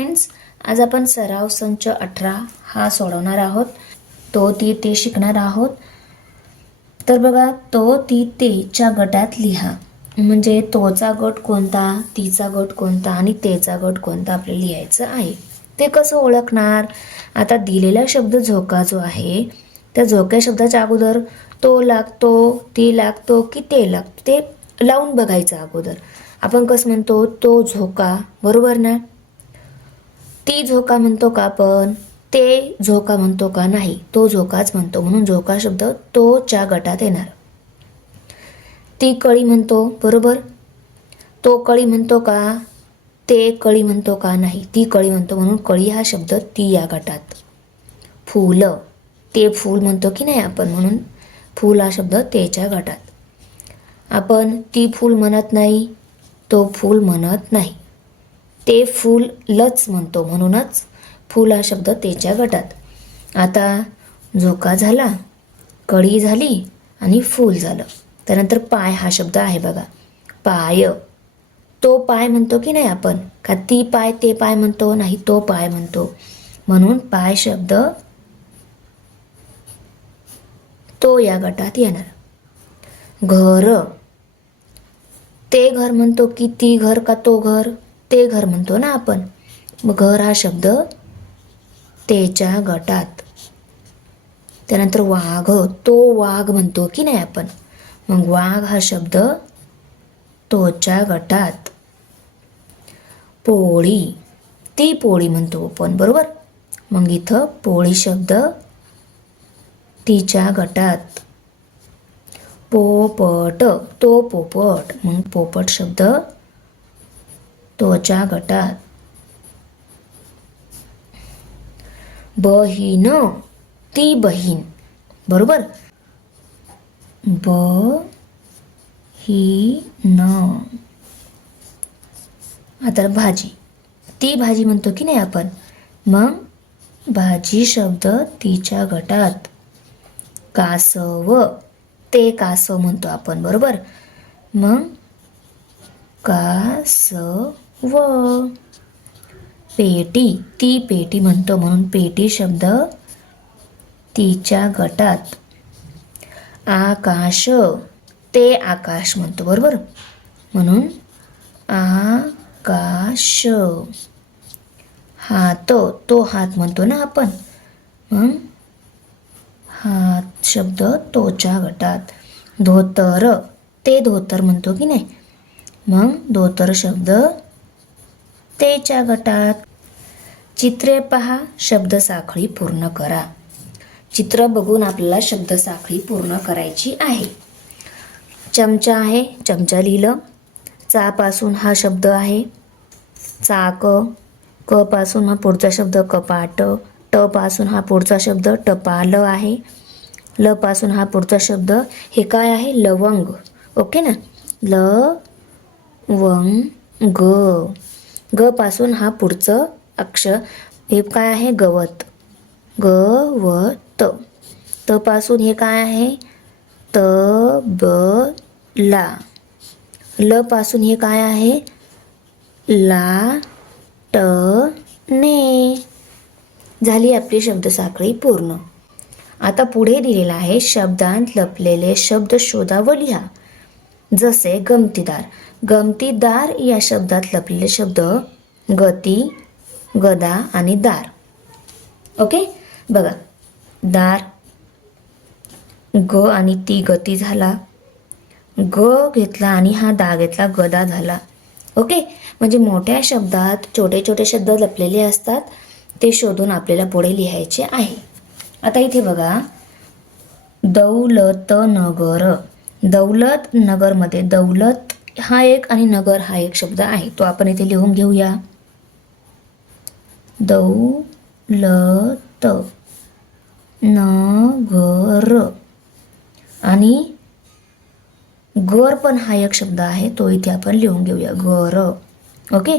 Friends आज आपण सराव संच अठरा हा सोडवणार आहोत. तो ती ते शिकणार आहोत. तर बघा तो ती तेच्या गटात लिहा. म्हणजे तोचा गट कोणता तीचा गट कोणता आणि तेचा गट कोणता आपल्याला लिहायचं आहे. ते कसं ओळखणार? आता दिलेला शब्द झोका जो आहे त्या झोक्या शब्दाच्या अगोदर तो लागतो ती लागतो की ते लागतो ते लावून बघायचं अगोदर. आपण कसं म्हणतो तो झोका बरोबर ना? ती झोका म्हणतो का आपण? ते झोका म्हणतो का नाही? तो झोकाच म्हणतो. म्हणून झोका शब्द तोच्या गटात येणार. ती कळी म्हणतो बरोबर? तो कळी म्हणतो का? ते कळी म्हणतो का नाही? ती कळी म्हणतो. म्हणून कळी हा शब्द ती या गटात. फुलं. ते फूल म्हणतो की नाही आपण? म्हणून फूल हा शब्द तेच्या गटात. आपण ती फूल म्हणत नाही तो फूल म्हणत नाही. ते फूल लच म्हणतो म्हणूनच फूल हा शब्द तेच्या गटात. आता झोका झाला कळी झाली आणि फूल झालं. त्यानंतर पाय हा शब्द आहे बघा. पाय. तो पाय म्हणतो की नाही आपण? का ती पाय ते पाय म्हणतो नाही तो पाय म्हणतो. म्हणून पाय शब्द तो या गटात येणार. घर. ते घर म्हणतो की ती घर का तो घर? ते घर म्हणतो ना आपण मग घर हा शब्द तेच्या गटात. त्यानंतर वाघ तो वाघ म्हणतो की नाही आपण मग वाघ हा शब्द तोच्या गटात. पोळी ती पोळी म्हणतो आपण बरोबर? मग इथं पोळी शब्द तिच्या गटात. पोपट तो पोपट मग पोपट शब्द त्वचा गटात. बहीण ती बहीण. बरोबर? ब ही न आता भाजी. ती भाजी म्हणतो की नाही आपण? मग भाजी शब्द तिच्या गटात. कासव. ते कासव म्हणतो आपण बरोबर? मग कासव व पेटी ती पेटी म्हणतो म्हणून पेटी शब्द तिच्या गटात. आकाश ते आकाश म्हणतो बरोबर? म्हणून आकाश. हात तो हात म्हणतो ना आपण? मग हात शब्द तोच्या गटात. धोतर ते धोतर म्हणतो की नाही? मग धोतर शब्द तेच्या गटात चित्रे पहा शब्दसाखळी पूर्ण करा. चित्र बघून आपल्याला शब्दसाखळी पूर्ण करायची आहे. चमचा आहे चमचा लिहिलं. चापासून हा शब्द आहे. चाक क पासून हा पुढचा शब्द कपाट ट पासून हा पुढचा शब्द टपाल आहे. ल पासून हा पुढचा शब्द हे काय आहे? लवंग. ओके ना? ल वंग ग ग पासून हा पुढचं अक्षर हे काय आहे? गवत. ग व त त पासून हे काय आहे? त ब ला ल पासून हे काय आहे? ला ट ने झाली आपली शब्दसाखळी पूर्ण. आता पुढे दिलेला आहे शब्दांत लपलेले शब्द शोधा व लिहा. जसे गमतीदार. गमतीदार या शब्दात लपलेले शब्द गती गदा आणि दार. ओके? बघा. दार. ग आणि ती गती झाला. ग घेतला आणि हा दा घेतला गदा झाला. ओके? म्हणजे मोठ्या शब्दात छोटे छोटे शब्द लपलेले असतात ते शोधून आपल्याला पुढे लिहायचे आहे. आता इथे बघा. दौलत नगर दौलत नगरमध्ये. दौलत हा एक आणि नगर हा एक शब्द आहे. तो आपण इथे लिहून घेऊया. दौलत नगर. आणि गर पण हा एक शब्द आहे. तो इथे आपण लिहून घेऊया. गर. ओके?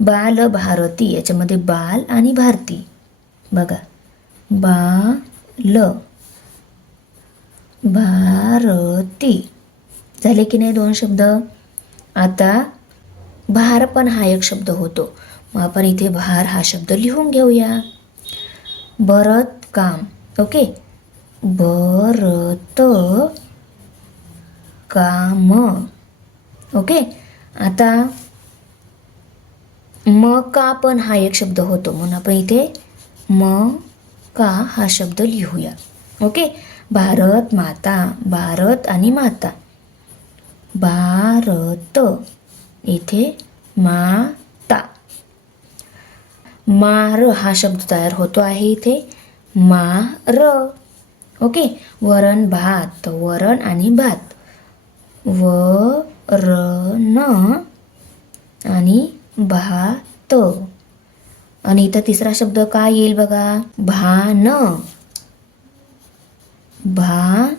बाल भारती. याच्यामध्ये बाल आणि भारती. बघा. बाल भारती. झाले की नाही दोन शब्द? आता भार पण हा एक शब्द होतो. मग आपण इथे भार हा शब्द लिहून घेऊया. भरत काम. ओके? भरत काम. ओके? आता म का पण हा एक शब्द होतो. म्हणून आपण इथे म का हा शब्द लिहूया. ओके? भारत माता भारत आणि माता. भारत. इथे माता. मार हा शब्द तयार होतो आहे इथे. मार. ओके? वरण भात. वरण आणि भात. वरण आणि भात. आणि इथं तिसरा शब्द काय येईल बघा? भान. भान